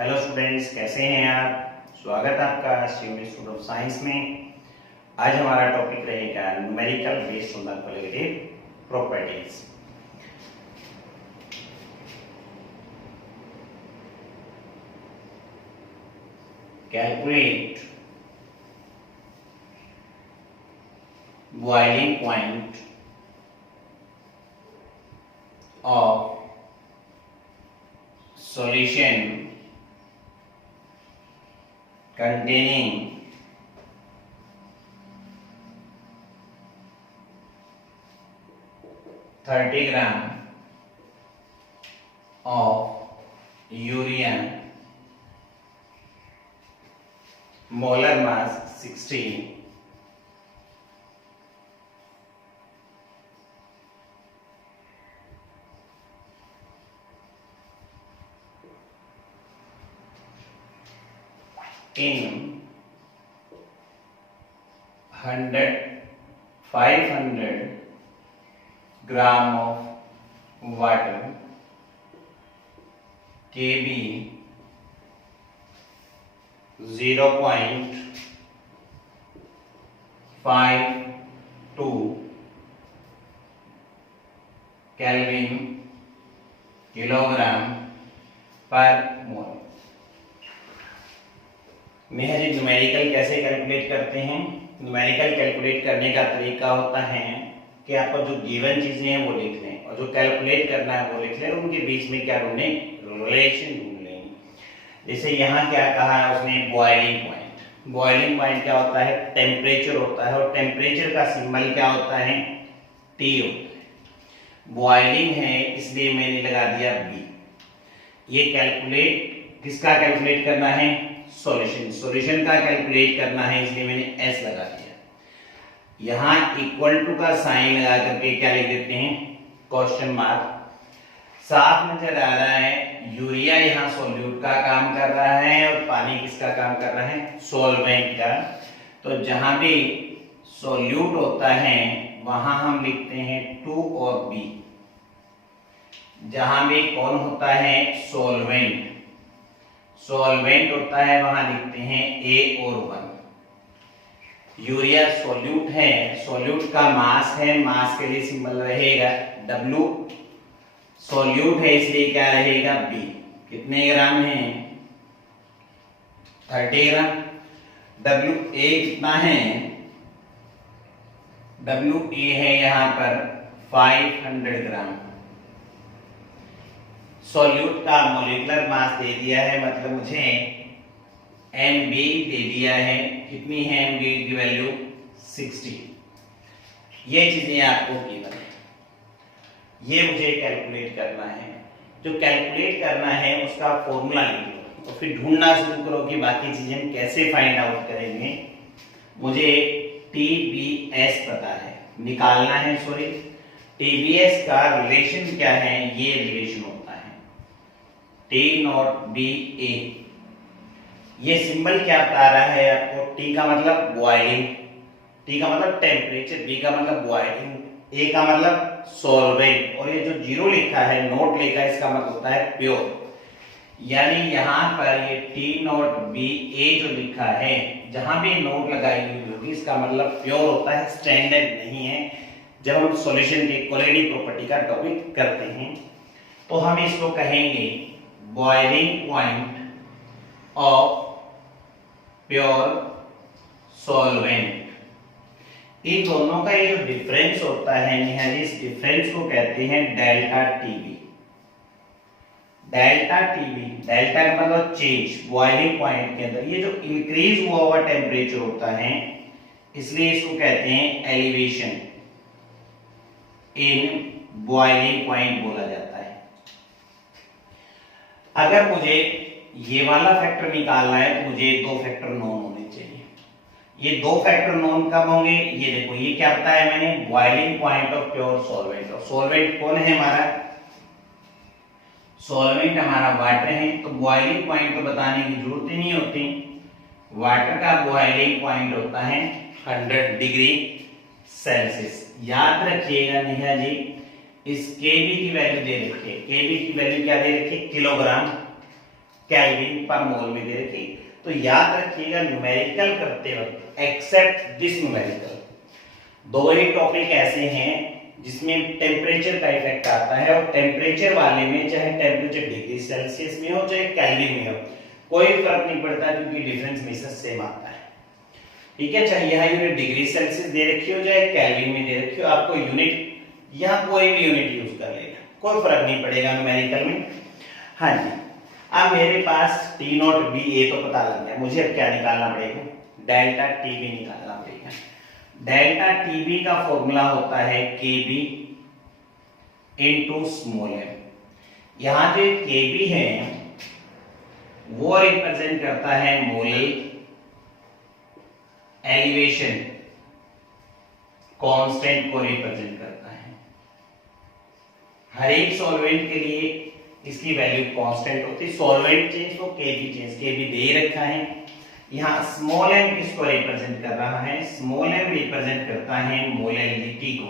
Hello students, कैसे हैं आप। स्वागत है आपका इंस्टीट्यूट ऑफ साइंस में। आज हमारा टॉपिक रहेगा numerical based on the qualitative properties. Calculate boiling point of solution containing 30 gram of urea, molar mass 60, in 500 gram of water, Kb 0.52 Kelvin kilogram पर मोल। मेहर न्यूमेरिकल कैसे कैलकुलेट करते हैं। न्यूमेरिकल कैलकुलेट करने का तरीका होता है कि आपको जो गिवन चीजें हैं वो लिख लें और जो कैलकुलेट करना है वो लिख लें, उनके बीच में क्या ढूंढें, रिलेशन ढूंढ लें। जैसे यहाँ क्या कहा है उसने, बॉइलिंग पॉइंट। बॉइलिंग पॉइंट क्या होता है, टेम्परेचर होता है, और टेम्परेचर का सिंबल क्या होता है, टी होता है। बॉइलिंग है इसलिए मैंने लगा दिया बी। ये कैलकुलेट किसका कैलकुलेट करना है, सॉल्यूशन का कैलकुलेट करना है, इसलिए मैंने एस लगा दिया। यहां इक्वल टू का साइन लगा करके क्या लिख देते हैं, क्वेश्चन मार्क। साफ नजर आ रहा है यूरिया यहाँ सॉल्यूट का काम कर रहा है और पानी किसका काम कर रहा है, सॉल्वेंट का। तो जहां भी सॉल्यूट होता है वहां हम लिखते हैं 2 और बी। जहां भी कौन होता है, सॉल्वेंट होता है वहां लिखते हैं ए और 1। यूरिया सॉल्यूट है, सॉल्यूट का मास है, मास के लिए सिंबल रहेगा W। सॉल्यूट है इसलिए क्या रहेगा B। कितने ग्राम है, 30 ग्राम। WA कितना है, WA है यहां पर 500 ग्राम। सॉल्यूट का मॉलिक्यूलर मास दे दिया है, मतलब मुझे Mb दे दिया है। कितनी है Mb की वैल्यू, 60। ये चीजें आपको गिवन है, ये मुझे कैलकुलेट करना है। जो कैलकुलेट करना है उसका फॉर्मूला लिख लो और फिर ढूंढना शुरू करो कि बाकी चीजें हम कैसे फाइंड आउट करेंगे। मुझे TBS पता है, निकालना है, सॉरी TBS का रिलेशन क्या है, ये रिलेशन होता है T0BA। ये सिंबल क्या बता रहा है आपको, T का मतलब बॉइलिंग, T का मतलब टेम्परेचर, B का मतलब बॉइलिंग, A का मतलब सॉल्वेंट, और ये जो जीरो लिखा है, नोट लिखा है, इसका मतलब होता है प्योर। यानी यहाँ पर ये T0BA जो लिखा है, जहां भी नोट लगाई हुई होगी इसका मतलब प्योर होता है, स्टैंडर्ड नहीं है। जब हम सॉल्यूशन की क्वालिटी प्रॉपर्टी का टॉपिक करते हैं तो हम इसको कहेंगे boiling point of pure solvent. इन दोनों का ये जो डिफरेंस होता है, इस डिफरेंस को कहते हैं delta TB. Delta TB, delta का मतलब चेंज, बॉइलिंग पॉइंट के अंदर ये जो इंक्रीज हुआ हुआ टेम्परेचर होता है, इसलिए इसको कहते हैं एलिवेशन इन बॉइलिंग पॉइंट बोला जाता है। अगर मुझे ये वाला फैक्टर निकालना है तो मुझे दो फैक्टर नोन होने चाहिए। ये दो फैक्टर नोन कब होंगे, ये देखो, ये क्या बताया मैंने, boiling point of pure solvent. और सॉल्वेंट कौन है हमारा, सॉल्वेंट हमारा वाटर है, तो बॉइलिंग पॉइंट तो बताने की जरूरत ही नहीं होती। वाटर का बॉइलिंग पॉइंट होता है 100 डिग्री सेल्सियस। याद रखिएगा नेहा जी, इस Kb की वैल्यू दे रखी है, Kb की वैल्यू क्या दे रखी है, किलोग्राम। केल्विन पर मोल में दे रखी। तो याद रखिएगा न्यूमेरिकल करते वक्त एक्सेप्ट दिस न्यूमेरिकल, दो ही टॉपिक ऐसे हैं जिसमें टेम्परेचर का इफेक्ट आता है, और टेम्परेचर वाले में चाहे टेम्परेचर डिग्री सेल्सियस में हो चाहे केल्विन में हो कोई फर्क नहीं पड़ता, क्योंकि डिफरेंस हमेशा सेम आता है। ठीक है, चाहे यहाँ यूनिट डिग्री सेल्सियस दे रखी हो चाहे केल्विन में दे रखी हो, आपको यूनिट यहाँ कोई भी यूनिट यूज कर लेना, कोई फर्क नहीं पड़ेगा न्यूमेरिकल में। हाँ जी, अब मेरे पास टी नॉट बी ए तो पता लग गया, मुझे अब क्या निकालना पड़ेगा, डेल्टा टी बी निकालना पड़ेगा। डेल्टा टी बी का फॉर्मूला होता है के बी इंटू स्मॉल एम। यहाँ जो के बी है वो रिप्रेजेंट करता है मोलल एलिवेशन कांस्टेंट को रिप्रेजेंट करता है। हर एक सॉल्वेंट के लिए इसकी वैल्यू कांस्टेंट होती है, सॉल्वेंट चेंज तो केबी चेंज, केबी दे रखा है। यहाँ स्मॉल एम किसको रिप्रेजेंट कर रहा है, स्मॉल एम रिप्रेजेंट करता है मोलैलिटी को,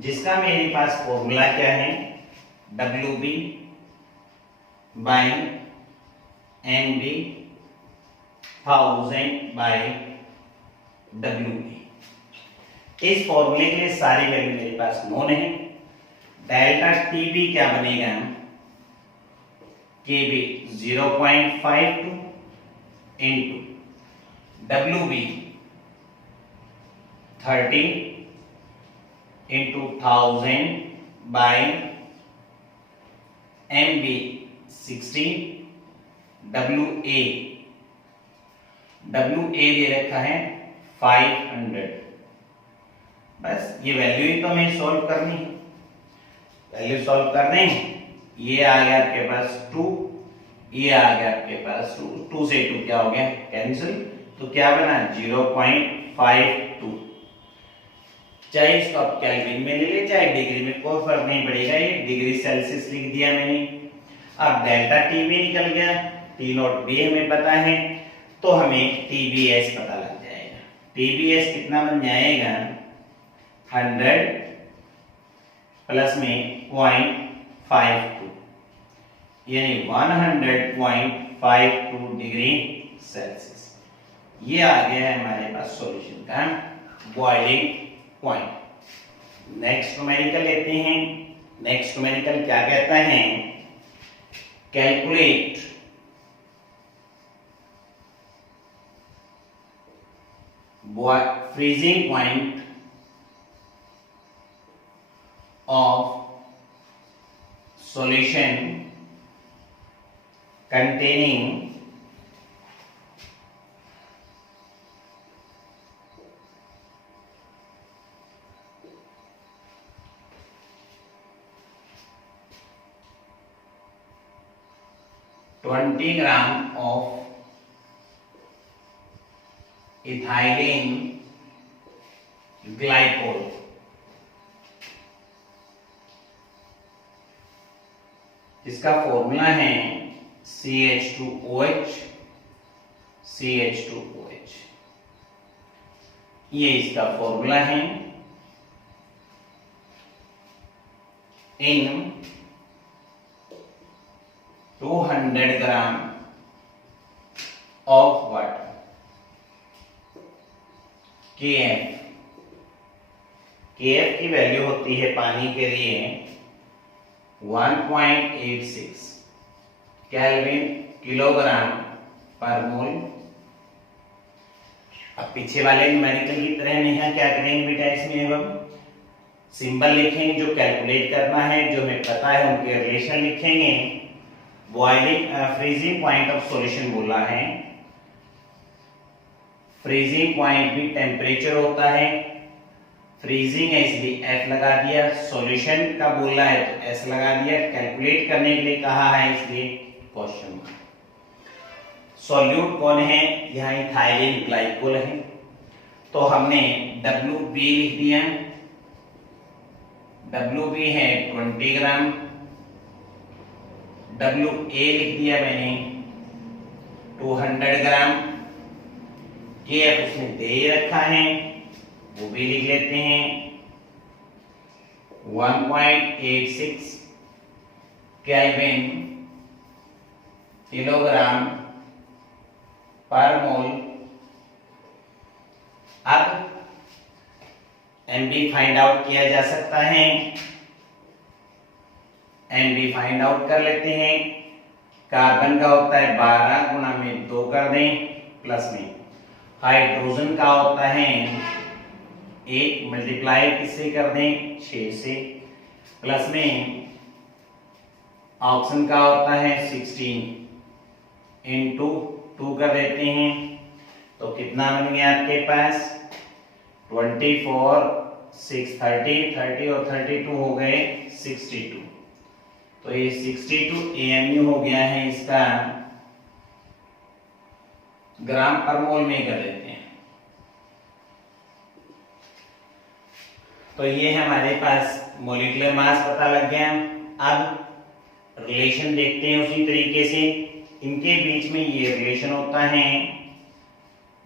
जिसका मेरे पास फॉर्मूला क्या है, WB by MB 1000 by WB। इस फॉर्मूले के लिए सारी वैल्यू मेरे पास नोन है। डेल्टा TB क्या बनेगा, KB 0.52 into WB 30 into 1000 by MB 60, WA दे रखा है 500। बस ये वैल्यू ही तो हमें सॉल्व करनी है, वैल्यू सॉल्व कर दें। ये आ गया आपके पास 2, ये आ गया आपके पास 2 से 2 क्या हो गया, कैंसिल। तो क्या बना 0.52। चाहे इसको आप केल्विन में ले ले चाहे डिग्री में, कोई फर्क नहीं पड़ेगा, ये डिग्री सेल्सियस लिख दिया मैंने। अब डेल्टा टी बी निकल गया, टी नॉट बी हमें पता है, तो हमें TBS पता लग जाएगा। TBS कितना बन जाएगा, 100 प्लस में 0.52 यानी 100.52 डिग्री सेल्सियस। ये आ गया है हमारे पास सॉल्यूशन का बॉइलिंग पॉइंट। नेक्स्ट न्यूमेरिकल लेते हैं। नेक्स्ट न्यूमेरिकल क्या कहता है, calculate freezing point of solution containing (20 grams of ethylene glycol). इसका फॉर्मूला है CH2OH CH2OH। ये इसका फॉर्मूला है। इन 200 ग्राम ऑफ वाटर, KF की वैल्यू होती है पानी के लिए 1.86 केल्विन किलोग्राम पर मोल। अब पीछे वाले न्यूमेरिकल की तरह नहीं, क्या करेंगे बेटा, इसमें हम सिंबल लिखेंगे जो कैलकुलेट करना है, जो हमें पता है उनके रिलेशन लिखेंगे। Boiling freezing point of solution बोला है, फ्रीजिंग पॉइंट भी टेम्परेचर होता है, फ्रीजिंग है इसलिए F लगा दिया, सॉल्यूशन का बोला है तो S लगा दिया, कैलकुलेट करने के लिए कहा है इसलिए क्वेश्चन मार्क। सॉल्यूट कौन है, यहाँ इथाइलिन ग्लाइकोल है, तो हमने WB लिख दिया, WB है 20 ग्राम, WA लिख दिया मैंने 200 ग्राम, KF उसने दे रखा है वो भी लिख लेते हैं 1.86 केल्विन किलोग्राम पर मोल। अब एमबी फाइंड आउट किया जा सकता है। एमबी फाइंड आउट कर लेते हैं। कार्बन का होता है 12 गुना में 2 कर दें प्लस में। हाइड्रोजन का होता है 1 मल्टीप्लाई किससे कर दें 6 से प्लस में। ऑक्सीजन का होता है 16 इंटू 2 कर देते हैं तो कितना बन गया आपके पास 24 6 30 और 32 हो गए 62। तो ये 62 AMU हो गया है इसका ग्राम पर मोल में कर देते हैं। तो ये हमारे पास मॉलिक्यूलर मास पता लग गया। अब रिलेशन देखते हैं उसी तरीके से। इनके बीच में ये रिलेशन होता है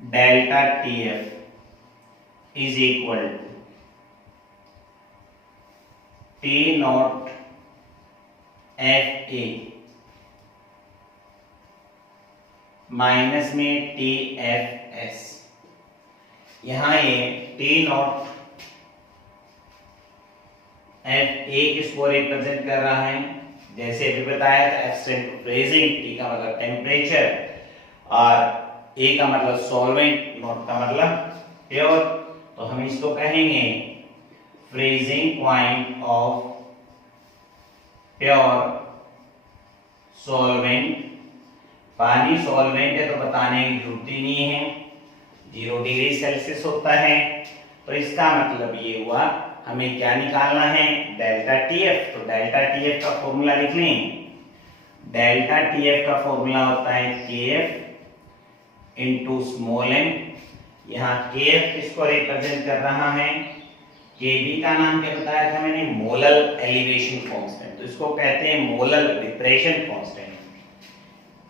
delta TF is equal to T0 FA minus में TFS। यहां ये T0 FA किसको रिप्रेजेंट कर रहा है जैसे अभी बताया था एक्सटेंट फ्रीजिंग। T का मतलब टेम्परेचर और A का मतलब सॉल्वेंट, नॉट का मतलब प्योर। तो हम इसको कहेंगे freezing point of pure solvent. पानी सॉल्वेंट है तो बताने की जरूरत ही नहीं है, 0 डिग्री सेल्सियस होता है। तो इसका मतलब ये हुआ हमें क्या निकालना है डेल्टा TF। तो डेल्टा TF का फॉर्मूला लिख लें। डेल्टा TF का फॉर्मूला होता है KF इंटू स्मॉल m। यहाँ KF किसको रिप्रेजेंट कर रहा है KB का नाम क्या बताया था मैंने मोलर एलिवेशन कांस्टेंट। तो इसको कहते हैं मोलर डिप्रेशन कांस्टेंट।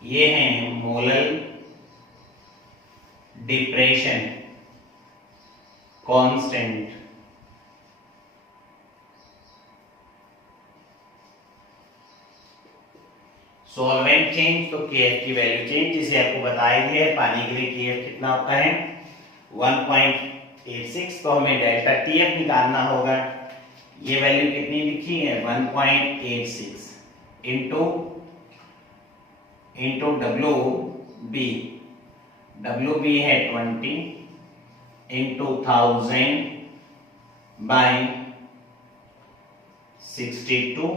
ये है molar depression constant. Solvent change तो KF की वैल्यू चेंज जिसे आपको बताया गया है। पानी के लिए KF कितना होता है 1.86। तो हमें डेल्टा TF निकालना होगा। ये वैल्यू कितनी लिखी है 1.86 इंटू WB है 20 इंटू 1000 बाय 62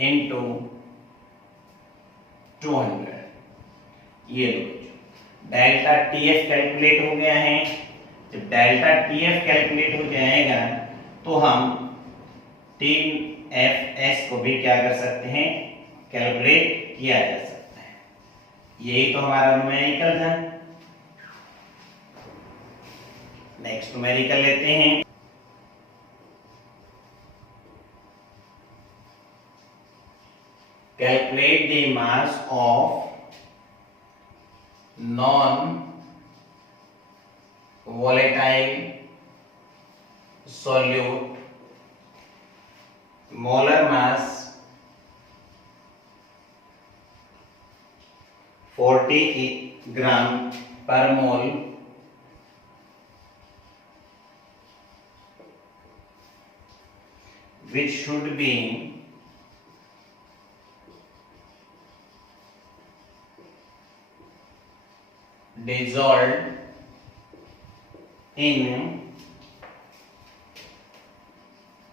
इंटू 200। ये लो डेल्टा TF कैलकुलेट हो गया है। जब डेल्टा TF कैलकुलेट हो जाएगा तो हम TFS को भी क्या कर सकते हैं कैलकुलेट किया जा सकता है। यही तो हमारा न्यूमेरिकल था। नेक्स्ट न्यूमेरिकल लेते हैं। Calculate the mass of non-volatile solute molar mass 40 gram per mole which should be dissolved in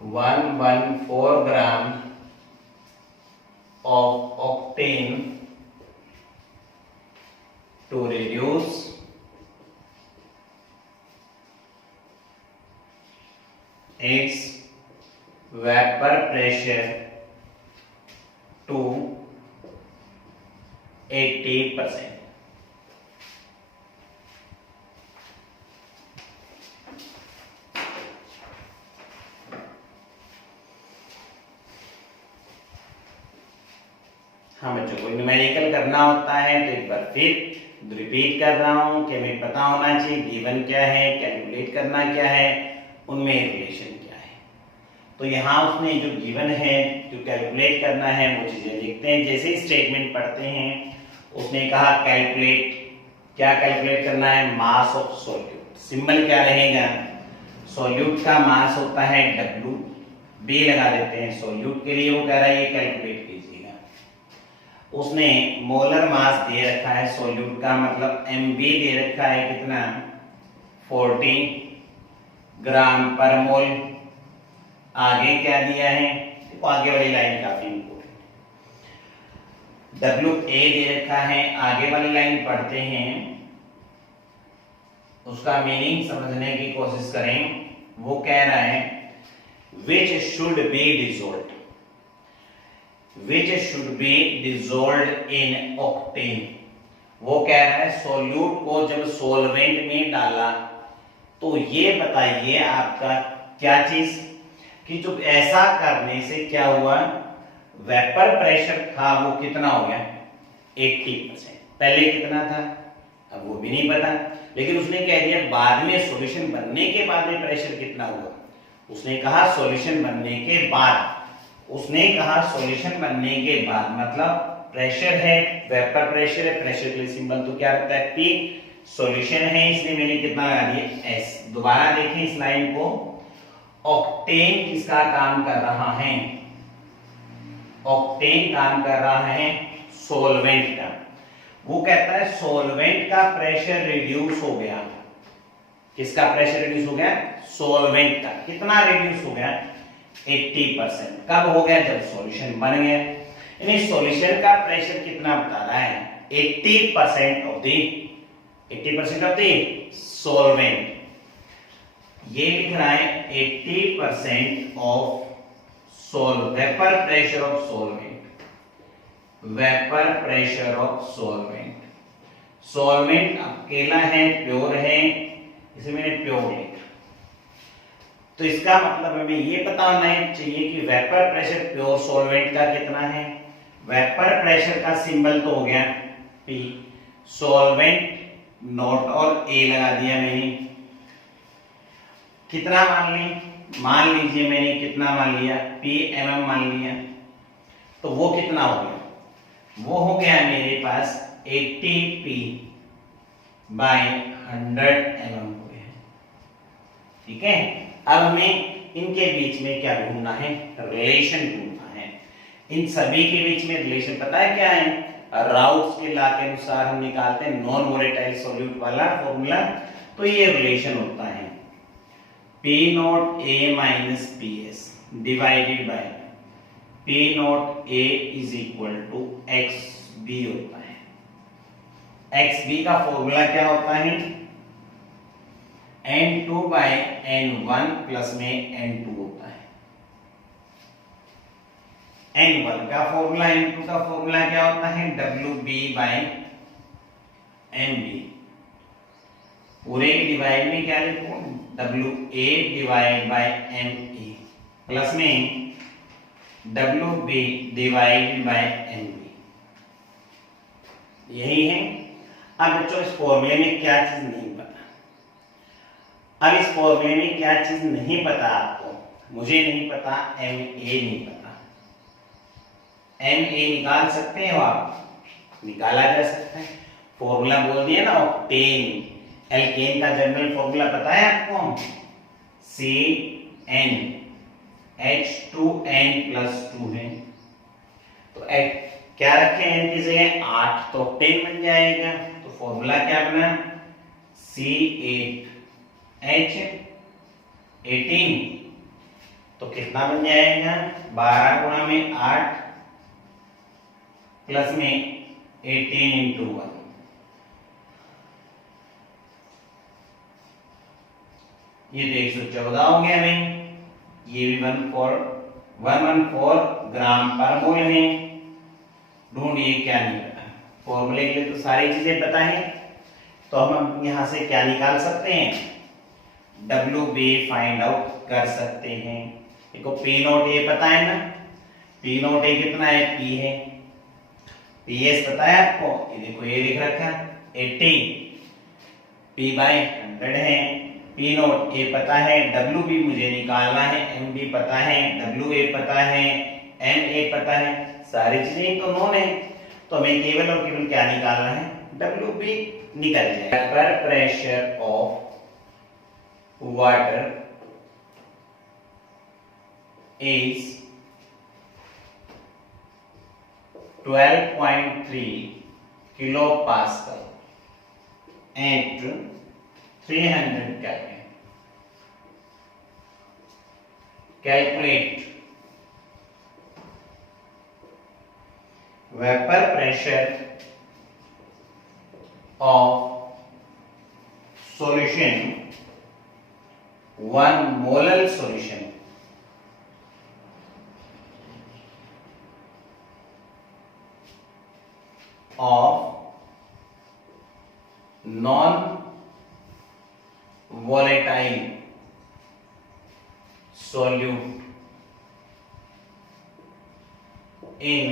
114 gram of octane to reduce its vapor pressure to 80%। हाँ बच्चों को न्यूमेरिकल करना होता है तो एक बार फिर रिपीट कर रहा हूँ कि हमें पता होना चाहिए गिवन क्या है, कैलकुलेट करना क्या है, उनमें रिलेशन क्या है। तो यहाँ उसने जो गिवन है, जो कैलकुलेट करना है वो चीजें लिखते हैं। जैसे ही स्टेटमेंट पढ़ते हैं, उसने कहा कैलकुलेट, क्या कैलकुलेट करना है? Mass of solute. सिंबल क्या रहेगा? सॉल्यूट का मास होता है W, B लगा देते हैं सॉल्यूट के लिए। वो कह रहा है ये कैलकुलेट कीजिएगा। उसने मोलर मास दे रखा है सॉल्यूट का, मतलब MB दे रखा है कितना? 40 ग्राम पर मोल। आगे क्या दिया है? देखो आगे वाली लाइन काफी इंपॉर्टेंट है। WA दे रखा है, आगे वाली लाइन पढ़ते हैं, उसका मीनिंग समझने की कोशिश करें। वो कह रहा है which should be dissolved, which should be dissolved in octane। वो कह रहा है सॉल्यूट को जब सॉल्वेंट में डाला तो ये बताइए आपका क्या चीज, कि जो ऐसा करने से क्या हुआ, वेपर प्रेशर था वो कितना हो गया? 80%। पहले कितना था अब वो भी नहीं पता, लेकिन उसने कह दिया बाद में सॉल्यूशन बनने के बाद में प्रेशर कितना हुआ। उसने कहा सॉल्यूशन बनने के बाद, उसने कहा सॉल्यूशन बनने के बाद मतलब प्रेशर है, वेपर प्रेशर है, प्रेशर के लिए सिंबल तो क्या रहता है? P। सॉल्यूशन है इसलिए मैंने कितना लगा दिया? S। दोबारा देखें इस लाइन को, ऑक्टेन किसका काम कर रहा है? ऑक्टेन काम कर रहा है सॉल्वेंट का। वो कहता है सॉल्वेंट का प्रेशर रिड्यूस हो गया। किसका प्रेशर रिड्यूस हो गया? सॉल्वेंट का। कितना रिड्यूस हो गया? 80%। कब हो गया? जब सॉल्यूशन बन गया। यानी सॉल्यूशन का प्रेशर कितना बता रहा है? 80% ऑफ द सॉल्वेंट। ये लिख रहा है 80% of vapour pressure of solvent, vapour pressure of solvent. Solvent अकेला है, प्योर है, इसे मैंने प्योर लिखा। तो इसका मतलब हमें ये पता होना चाहिए कि वेपर प्रेशर प्योर सॉल्वेंट का कितना है। वेपर प्रेशर का सिंबल तो हो गया P, सॉल्वेंट नोट और A लगा दिया मैंने। कितना मान लीजिए मैंने कितना मान लिया? PMM मान लिया। तो वो कितना हो गया? वो हो गया मेरे पास 80P बाय 100 mm हो गया। ठीक है, अब हमें इनके बीच में क्या ढूंढना है? रिलेशन ढूंढना है। इन सभी के बीच में रिलेशन पता है क्या है? राउट्स के लॉ के अनुसार हम निकालते हैं नॉन वोलेटाइल सॉल्यूट वाला फॉर्मूला। तो ये रिलेशन होता है P not A minus PS divided by P not A is equal to XB होता है। XB का फॉर्मूला क्या होता है? N2 बाय N1 प्लस में N2 होता है। N1 का फॉर्मूला, N2 का फॉर्मूला क्या होता है? WB by MB। पूरे के डिवाइड में क्या लिखो? WA divide by MA plus में WB डिवाइड बाय MB। यही है। अब बच्चों इस फॉर्मूले में क्या चीज नहीं पता? अब इस फॉर्मूले में क्या चीज नहीं पता आपको? मुझे नहीं पता, MA नहीं पता। MA निकाल सकते हो आप? निकाला जा सकता है। फॉर्मूला बोल दिया ना, ऑक्टेन। एल्केन का जनरल फॉर्मूला पता है आपको? CN H2N+2 है। तो क्या रखें N की जगह? 8, तो ऑक्टेन बन जाएगा। तो फॉर्मूला क्या बना? C8H18। तो कितना बन जाएगा? 12 गुणा में 8 प्लस में 18 इंटू 1। ये तो 114 हो गया भाई। ये भी 114 ग्राम पर मोल है। ढूंढिए क्या नहीं पता। फॉर्मूले के लिए तो सारी चीजें पता है, तो हम यहां से क्या निकाल सकते हैं? WB फाइंड आउट कर सकते हैं। देखो P नॉट A पता है ना? P नॉट A कितना है? P है। PS पता है आपको? ये देखो ये लिख रखा 80, P बाय 100 है। पी नोट ए पता है, डब्ल्यू बी मुझे निकालना है, एम बी पता है, डब्ल्यू ए पता है, एम ए पता है, सारी चीजें तो नोन है, तो हमें केवल और केवल क्या निकालना है, डब्ल्यू बी निकल जाएगा। पर pressure of water is 12.3 kilo pascal at 300 Kelvin. Calculate vapor pressure of solution, 1 molar solution of non volatile solute in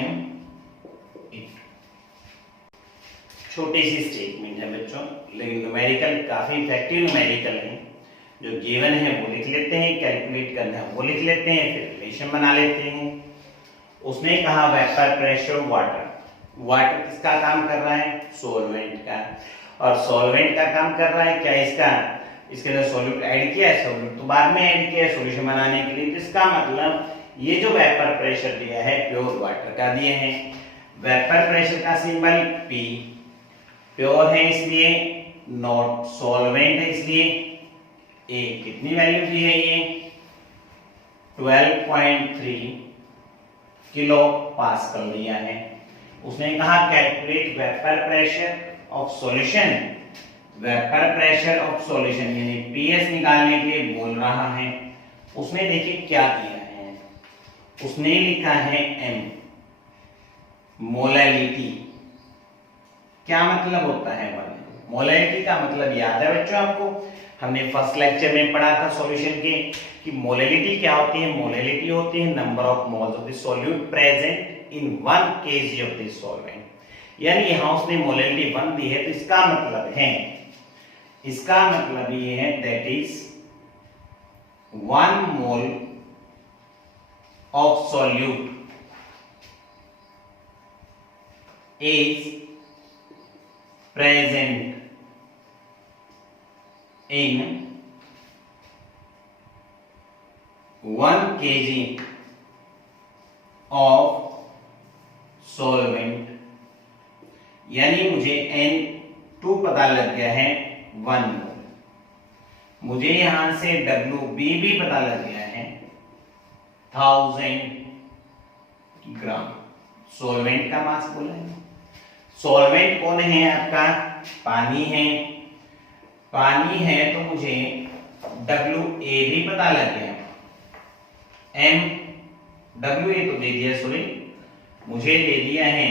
it। छोटी सी स्टेटमेंट है बच्चों, लेकिन न्यूमेरिकल काफी इफेक्टिव न्यूमेरिकल है। जो गिवन है वो लिख लेते हैं, कैलकुलेट करना है वो लिख लेते हैं, फिर रिलेशन बना लेते हैं। उसने कहा वेपर प्रेशर वाटर, वाटर किसका काम कर रहा है, सॉल्वेंट का, और सॉल्वेंट का काम कर रहा है क्या, इसका, इसके अंदर सॉल्यूट ऐड किया है, सॉल्यूट तो बाद में ऐड किया है सॉल्यूशन बनाने के लिए। इसका मतलब ये जो वेपर प्रेशर दिया है प्योर वाटर का दिए हैं, वेपर प्रेशर का सिंबल P, प्योर है इसलिए नॉट, सॉल्वेंट है इसलिए A। कितनी वैल्यू दी है ये, 12.3 किलो पास्कल दिया है। उसने कहा calculate vapour pressure of solution, vapour pressure of solution यानी पीएस निकालने के लिए बोल रहा है। उसने देखिए क्या दिया है, उसने लिखा है एम, मोलैलिटी। क्या मतलब होता है मोलैलिटी का मतलब याद है बच्चों आपको, हमने फर्स्ट लेक्चर में पढ़ा था सॉल्यूशन के कि मोलैलिटी क्या होती है, मोलैलिटी होती है number of moles of the solute present in 1 kg of the solvent. यानी यहां उसने मोलैलिटी 1 दी है, तो इसका मतलब है, इसका मतलब ये है that is 1 mole of solute is present in 1 kg of solvent. यानी मुझे N2 पता लग गया है 1 मोल, मुझे यहां से WB भी पता लग गया है 1000 ग्राम। सॉल्वेंट का मास बोला है, सॉल्वेंट कौन है आपका, पानी है, पानी है तो मुझे WA भी पता लग गया, WA तो दे दिया, सॉरी मुझे दे दिया है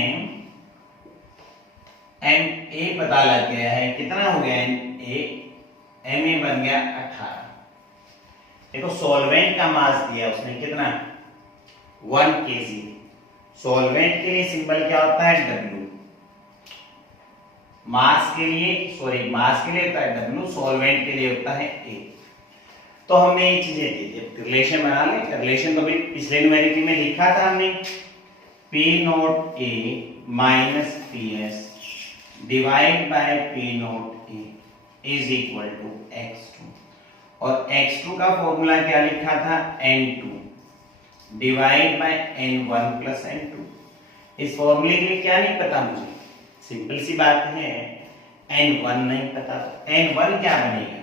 MA पता लग गया है, कितना हो गया MA बन गया 18। देखो सॉल्वेंट का मास दिया उसने कितना, 1 kg। सॉल्वेंट के लिए सिंबल क्या होता है W, मास के लिए, सॉरी मास के लिए होता है W, सॉल्वेंट के लिए होता है A। तो हमने ये चीजें दे दी, रिलेशन बना ले। रिलेशन तो भी पिछले न्यूमेरिकल में लिखा था हमने, P not A minus PS divide by P not A is equal to X2, और X2 का फॉर्मूला क्या लिखा था, N2 divide by N1 plus N2। इस फॉर्मूले के लिए क्या नहीं पता मुझे, सिंपल सी बात है, N1 नहीं पता, तो N1 क्या बनेगा,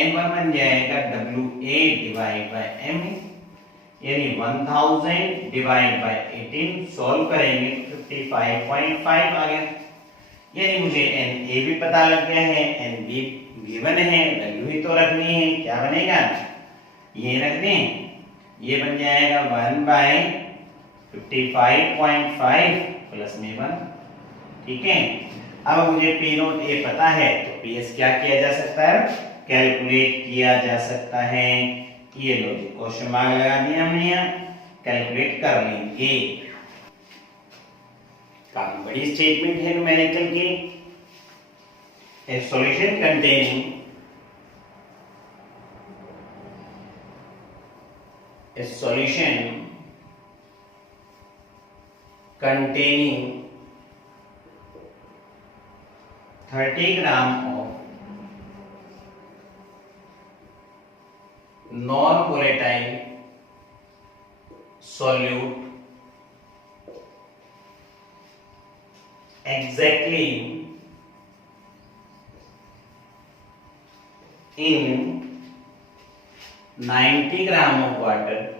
N1 बन जाएगा WA डिवाइड बाय MA, यानी 1000 डिवाइड बाय 18, सॉल्व करेंगे तो 55.5 आ गया। यानी मुझे NA भी पता लग गया है, NB गिवन है, वैल्यू ही तो रखनी है, क्या बनेगा, ये रख दें, ये बन जाएगा 1 बाय 55.5 प्लस में 1। ठीक है, अब मुझे P नोट A पता है तो PS क्या किया जा सकता है, कैलकुलेट किया जा सकता है। ये लो जी क्वेश्चन मार्क लगा दिया हमने, यहाँ कैलकुलेट कर लेंगे। काफी बड़ी स्टेटमेंट है न्यूमेरिकल की। A solution containing a solution containing 30 gram of non-volatile solute exactly in 90 gram of water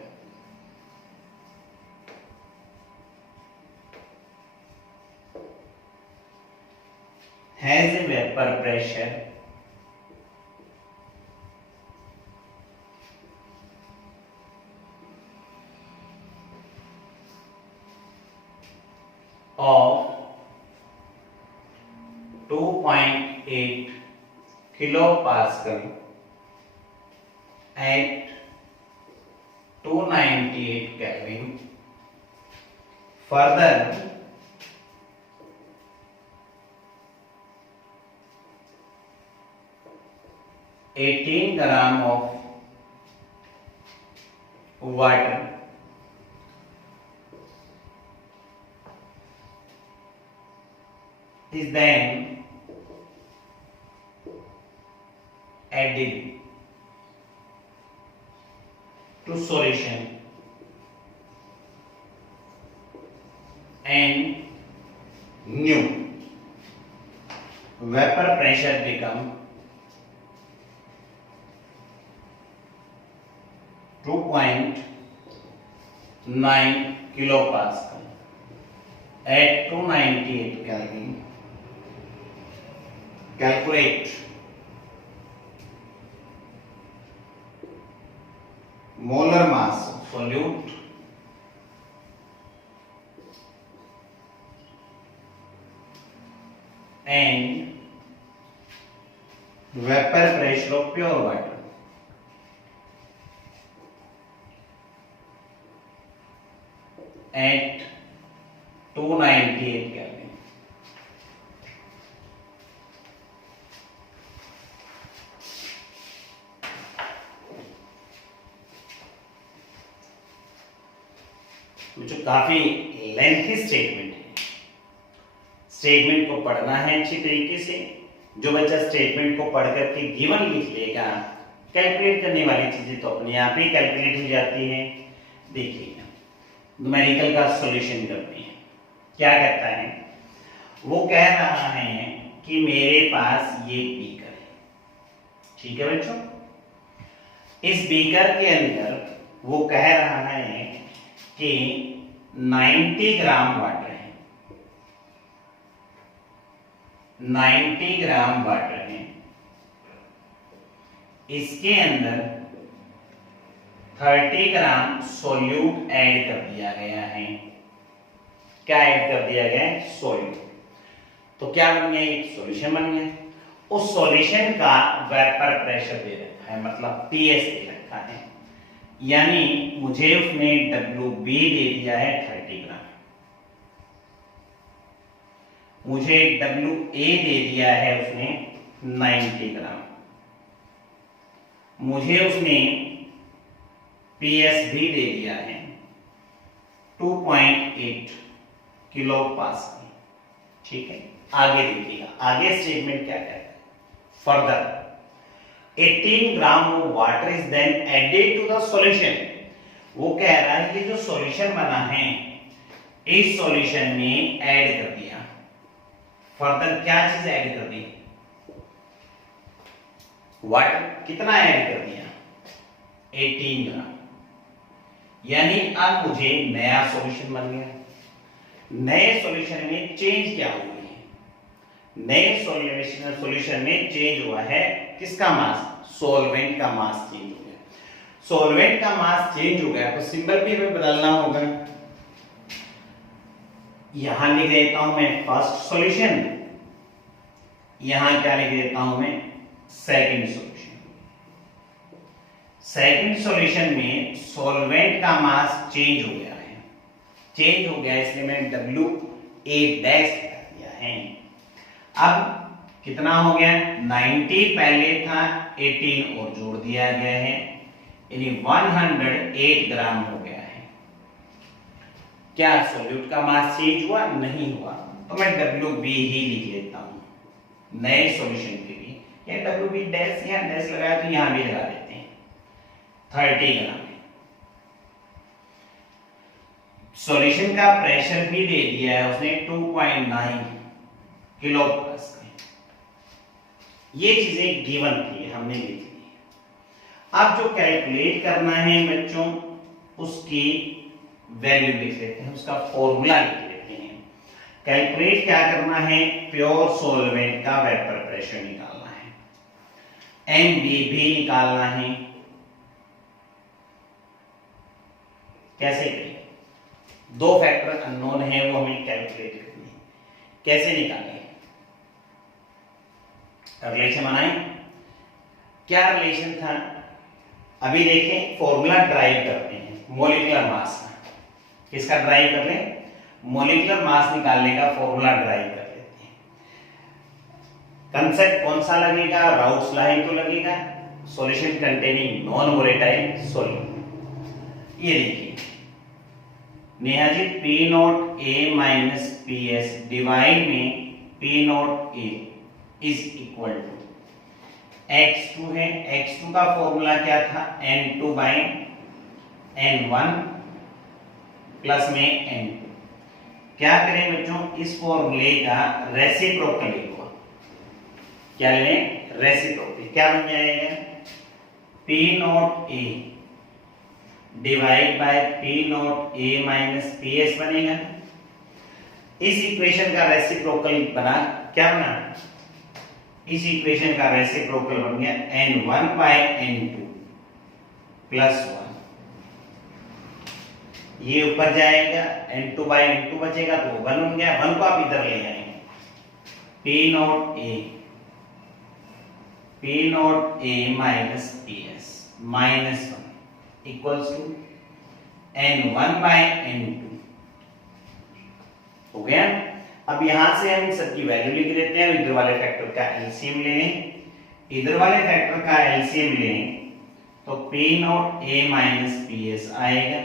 has a vapor pressure of 2.8 kilopascal at 298 Kelvin. Further, 18 gram of water is then added to solution and new vapor pressure become 2.9 kilopascal at 298 Kelvin. Calculate molar mass of solute and vapor pressure of pure water. At 298 Kelvin. जो काफी lengthy statement है, statement को पढ़ना है अच्छी तरीके से। जो बच्चा स्टेटमेंट को पढ़ करके गिवन लिख लेगा, कैलकुलेट करने वाली चीजें तो अपने आप ही कैलकुलेट हो जाती हैं। देखिए न्यूमेरिकल का सॉल्यूशन करते हैं। क्या कहता है, वो कह रहा है कि मेरे पास ये बीकर है, ठीक है बच्चों। इस बीकर के अंदर वो कह रहा है कि 90 ग्राम वाटर है, 90 ग्राम वाटर है। इसके अंदर 30 ग्राम सोल्यूट ऐड कर दिया गया है। क्या ऐड कर दिया गया है? सोल्यूट। तो क्या बन गया? एक सॉल्यूशन बन गया। उस सॉल्यूशन का वेपर प्रेशर दे रखा है, मतलब पीएस दे रखा है, यानी मुझे उसने WB दे दिया है 30 ग्राम, मुझे WA दे दिया है उसने 90 ग्राम, मुझे उसने PS भी दे दिया है 2.8 किलो पास्कल। ठीक है, आगे देखिएगा, आगे स्टेटमेंट क्या कहता है। Further 18 gram water is then added to the solution. वो कह रहा है कि जो सॉल्यूशन बना है इस सॉल्यूशन में ऐड कर दिया। फर्दर क्या चीज ऐड कर दी? वाटर। कितना ऐड कर दिया? 18 ग्राम। यानी अब मुझे नया सॉल्यूशन बन गया। नए सॉल्यूशन में चेंज क्या हुई है? नए सॉल्यूशन में चेंज हुआ है किसका मास? सॉल्वेंट का मास चेंज हो गया। सॉल्वेंट का मास चेंज हो गया तो सिंबल भी हमें बदलना होगा। यहां लिख देता हूं मैं फर्स्ट सॉल्यूशन, यहां क्या लिख देता हूं मैं? Second solution. सेकंड सॉल्यूशन में सॉल्वेंट का मास चेंज हो गया है, चेंज हो गया इसलिए मैंने WA डैश कर दिया है। अब कितना हो गया? 90 पहले था, 18 और जोड़ दिया गया है, यानी 108 ग्राम हो गया है। क्या सॉल्यूट का मास चेंज हुआ? नहीं हुआ। तो मैं WB ही लिख लेता हूं नए सॉल्यूशन के लिए, या WB डैश या डैश लगाया तो यहां भी लगा देते हैं। 30 ग्राम सॉल्यूशन का प्रेशर भी दे दिया है उसने 2.9 किलो पास्कल। ये चीजें गिवन थी, हमने लिख ली। अब जो कैलकुलेट करना है बच्चों, उसकी वैल्यू लिख लेते हैं, उसका फॉर्मूला लिख लेते हैं। कैलकुलेट क्या करना है? प्योर सॉल्वेंट का वेपर प्रेशर निकालना है, MBV निकालना है। कैसे करें? दो फैक्टर अननोन है, वो हमें कैलकुलेट करनी है। कैसे निकालें? रिलेशन बनाएं। क्या रिलेशन था? अभी देखें, फॉर्मूला ड्राइव करते हैं मॉलिक्यूलर मास का। किसका ड्राइव कर लें? मॉलिक्यूलर मास निकालने का फॉर्मूला ड्राइव कर लेते हैं। कंसेप्ट कौन सा लगेगा? राउट्स लॉ ही तो लगेगा, solution containing non volatile solute. ये देखिए Neha ji, P not A minus PS divide में P not A is equal to X2 है। X2 का फॉर्मूला क्या था? N2 बाई N1 प्लस में N2। क्या करें बच्चों? इस फॉर्मूले का रेसिप्रोकल लिखो। क्या लें? रेसिप्रोकल। क्या बन जाएगा? P not A divide by P not A minus PS बनेगा। इस इक्वेशन का रेसिप्रोकल बना, क्या बना? इस इक्वेशन का रेसिप्रोकल बन गया N1 बाय N2 प्लस 1। ये ऊपर जाएगा, N2 बाय N2 बचेगा तो 1 बन गया। 1 को आप इधर ले आएंगे, P not A minus PS minus 1 equals to N1 by N2 हो गया। अब यहां से हम सबकी वैल्यू लिख देते हैं। इधर वाले फैक्टर का एलसीएम ले लें, इधर वाले फैक्टर का एलसीएम लें तो P not A minus PS आएगा।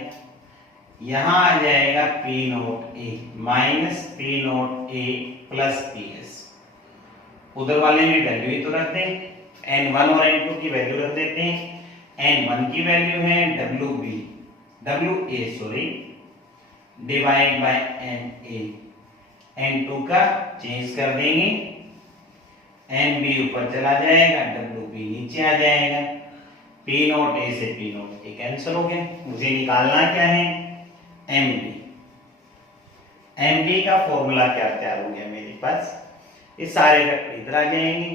यहां आ जाएगा P not A minus P not A plus PS। उधर वाले में वैल्यू ही तो रख दें, N1 और N2 की वैल्यू रख देते हैं। N1 की वैल्यू है WA divide bye NA। N2 का चेंज कर देंगे, NB ऊपर चला जाएगा, WB नीचे आ जाएगा। P नॉट A से P नॉट A कैंसिल हो गया। मुझे निकालना क्या है? MB। MB का फॉर्मूला क्या तैयार हो गया मेरे पास? ये सारे फैक्टर इधर आ जाएंगे,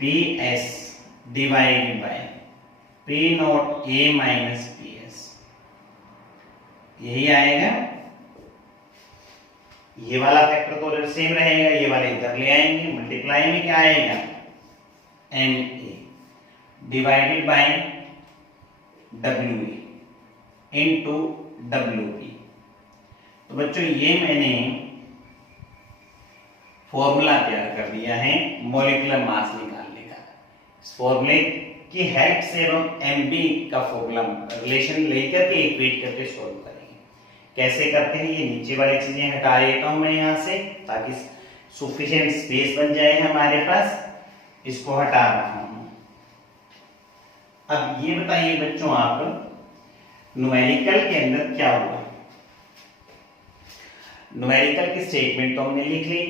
PS divided by P not A minus PS, यही आएगा। ये वाला फैक्टर तो सेम रहेगा, ये वाले इधर ले आएंगे, मल्टीप्लाई में क्या आएगा? NA divided by WA into WB। तो बच्चों ये मैंने फॉर्मूला तैयार कर दिया है मॉलिक्यूलर मास निकालने का। इस फॉर्मूले की हेल्प से हम MB का फॉर्मूला रिलेशन लेकर के इक्वेट करके सॉल्व करेंगे। कैसे करते हैं? ये नीचे वाली चीजें हटा देता हूं मैं यहां से, ताकि सफिशिएंट स्पेस बन जाए हमारे पास। इसको हटा रहा हूं। अब ये बताइए बच्चों, आप न्यूमेरिकल के अंदर क्या हुआ? न्यूमेरिकल की स्टेटमेंट तो हमने लिख ली।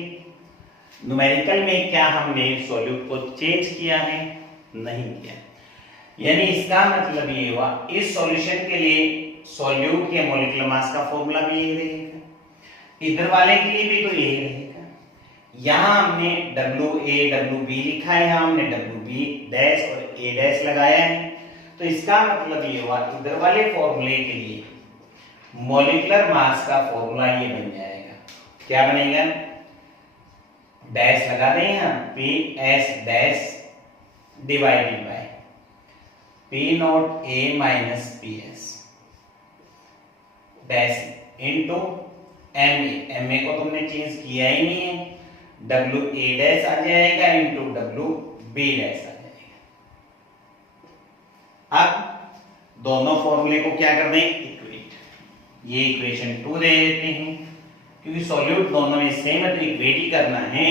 न्यूमेरिकल में क्या हमने सॉल्यूट को चेंज किया है? नहीं किया। यानी इसका मतलब ये हुआ, इस सॉल्यूशन के लिए सॉल्यूट के मॉलिक्यूलर मास का फॉर्मूला भी यही रहेगा, इधर वाले के लिए भी तो यही रहेगा। यहां हमने WA WB लिखा है, यहां हमने WB डैश और A डैश लगाया है। तो इसका मतलब ये हुआ, इधर वाले फॉर्मूले के लिए मॉलिक्यूलर मास का फॉर्मूला ये बन जाएगा। क्या बनेगा? डैश लगा दें यहां, PS dash divided by P not A minus PS dash into MA को तुमने चेंज किया ही नहीं है, WA डैश आ जाएगा इनटू WB डैश आ जाएगा। अब दोनों फॉर्मूले को क्या कर दें, इक्वेट। ये इक्वेशन 2 दे देते हैं, क्योंकि सॉल्यूट दोनों में सेम है तो इक्वेट ही करना है।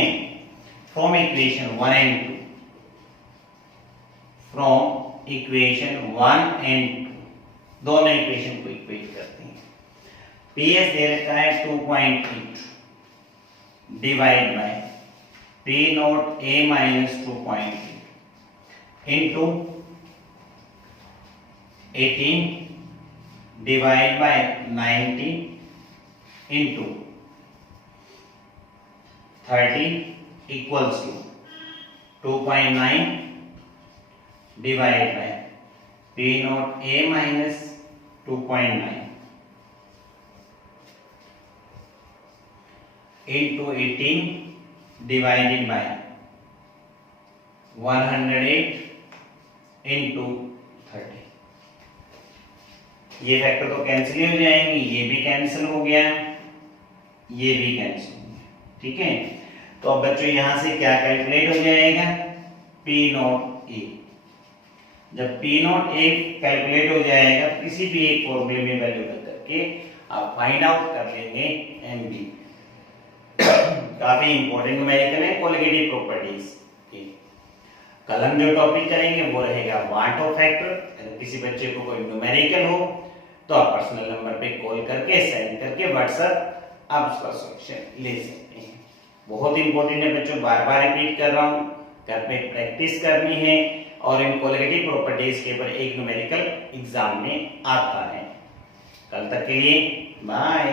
From equation 1 and 2, from equation 1 and 2 दोनों इक्वेशन को इक्वेट करते हैं। PS दे रखा है 2.8 divide by P not A minus 2.8 into 18 divide by 90 into 30 equals to 2.9 divide by P not A minus 2.9 into 18 divided by 108 into 30। ये factor तो cancel ही हो जाएंगे, ये भी कैंसिल हो गया, ये भी कैंसिल हो गया, ठीक है। तो अब बच्चों यहां से क्या कैलकुलेट हो जाएगा, P नॉट A। जब P नॉट A कैलकुलेट हो जाएगा किसी भी एक फॉर्मूले में वैल्यू करके आप फाइंड आउट कर लेंगे MB। काफी इंपॉर्टेंट न्यूमेरिकल है, कोलिगेटिव प्रॉपर्टीज। कल हम जो टॉपिक करेंगे वो रहेगा वाट ऑफ फैक्टर। अगर किसी बच्चे को कोई न्यूमेरिकल हो तो आप पर्सनल नंबर पे कॉल करके सेंड करके व्हाट्सएप आप उसका सॉल्यूशन ले सकते हैं। बहुत इंपॉर्टेंट है बच्चों, बार बार रिपीट कर रहा हूँ, घर पे प्रैक्टिस करनी है और इन कोलिगेटिव प्रॉपर्टीज के ऊपर एक न्यूमेरिकल एग्जाम में आता है। कल तक के लिए बाय।